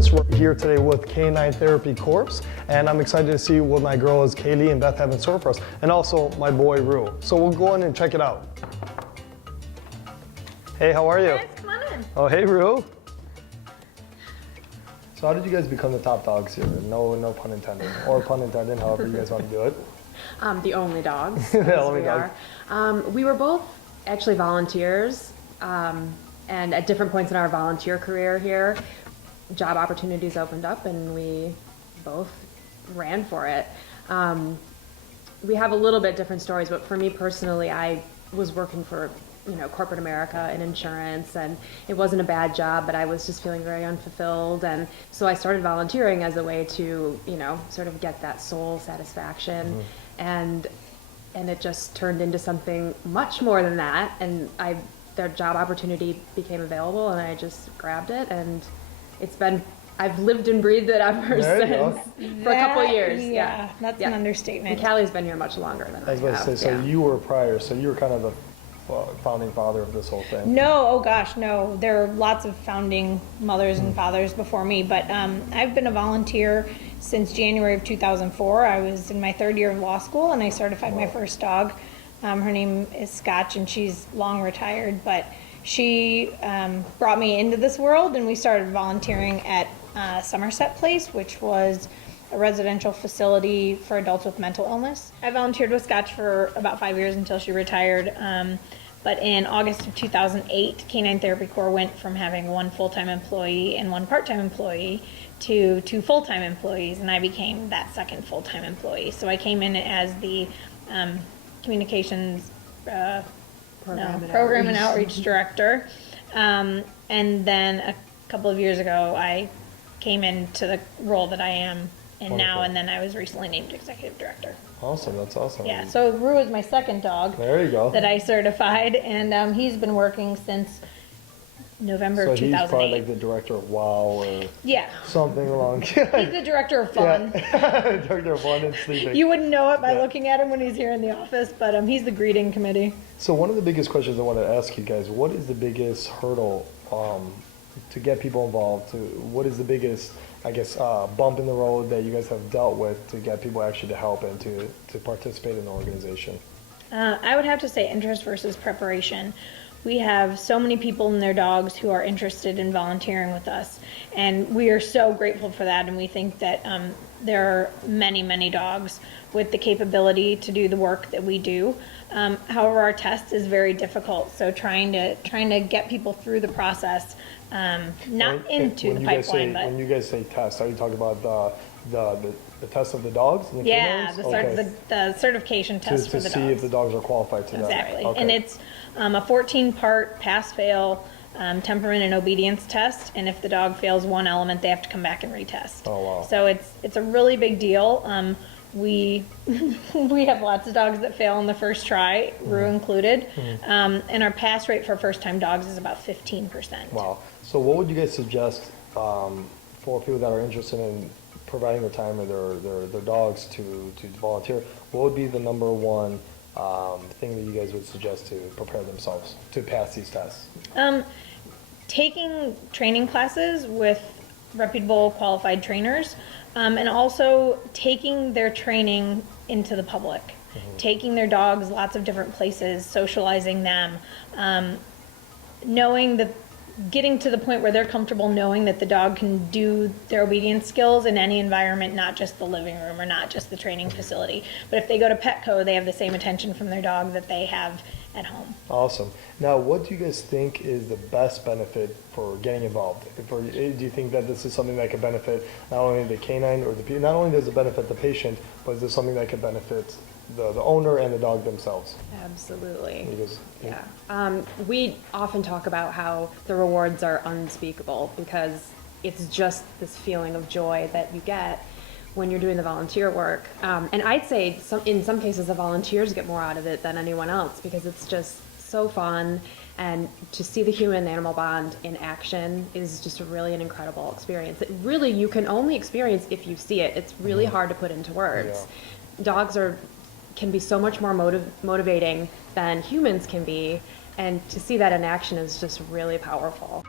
Thomas. We're here today with Canine Therapy Corps, and I'm excited to see what my girls Kaylee and Beth have in store for us, and also my boy Rue. So we'll go in and check it out. Hey, how are you? Guys, come on in. Oh, hey, Rue. So how did you guys become the top dogs here? No pun intended, or pun intended, however you guys want to do it. The only dogs. The only dogs. We were both actually volunteers, and at different points in our volunteer career here, job opportunities opened up and we both ran for it. We have a little bit different stories, but for me personally, I was working for corporate America in insurance, and it wasn't a bad job, but I was just feeling very unfulfilled, and so I started volunteering as a way to sort of get that soul satisfaction, and it just turned into something much more than that, and their job opportunity became available and I just grabbed it, and I've lived and breathed it ever since for a couple of years. Yeah, that's an understatement. And Callie's been here much longer than I have. I was going to say, so you were prior, so you were kind of the founding father of this whole thing. No, oh gosh, no. There are lots of founding mothers and fathers before me, but I've been a volunteer since January of 2004. I was in my third year of law school and I certified my first dog. Her name is Scotch and she's long retired, but she brought me into this world, and we started volunteering at Somerset Place, which was a residential facility for adults with mental illness. I volunteered with Scotch for about 5 years until she retired. But in August of 2008, Canine Therapy Corps went from having one full-time employee and one part-time employee to 2 full-time employees, and I became that second full-time employee. So I came in as the communications program and outreach director. And then a couple of years ago, I came into the role that I am in now, and then I was recently named executive director. Awesome, that's awesome. Yeah, so Rue is my second dog. There you go. That I certified, and he's been working since November of 2008. So he's probably like the director of WOW or something along. He's the director of fun. Yeah. Director of fun and sleeping. You wouldn't know it by looking at him when he's here in the office, but he's the greeting committee. So one of the biggest questions I want to ask you guys, what is the biggest hurdle to get people involved? What is the biggest, I guess, bump in the road that you guys have dealt with to get people actually to help and to participate in the organization? I would have to say interest versus preparation. We have so many people and their dogs who are interested in volunteering with us, and we are so grateful for that, and we think that there are many dogs with the capability to do the work that we do. However, our test is very difficult, so trying to get people through the process, not into the pipeline. But when you guys say test, are you talking about the test of the dogs? And the canines? The certification test for the dogs. To see if the dogs are qualified to that. Exactly, Okay. and it's a 14-part pass-fail temperament and obedience test, and if the dog fails one element, they have to come back and retest. Oh, wow. So it's a really big deal. We have lots of dogs that fail on the first try, Rue included, and our pass rate for first-time dogs is about 15%. Wow. So what would you guys suggest for people that are interested in providing their time or their dogs to volunteer? What would be the number one thing that you guys would suggest to prepare themselves to pass these tests? Taking training classes with reputable qualified trainers, and also taking their training into the public, taking their dogs lots of different places, socializing them, knowing that, getting to the point where they're comfortable knowing that the dog can do their obedience skills in any environment, not just the living room or not just the training facility. But if they go to Petco, they have the same attention from their dog that they have at home. Awesome. Now, what do you guys think is the best benefit for getting involved? Do you think that this is something that could benefit not only the canine or not only does it benefit the patient, but is this something that could benefit the owner and the dog themselves? Absolutely. Yeah. We often talk about how the rewards are unspeakable because it's just this feeling of joy that you get when you're doing the volunteer work. And I'd say in some cases the volunteers get more out of it than anyone else because it's just so fun, and to see the human-animal bond in action is just really an incredible experience. It really, you can only experience if you see it. It's really hard to put into words. Yeah. Dogs can be so much more motivating than humans can be, and to see that in action is just really powerful.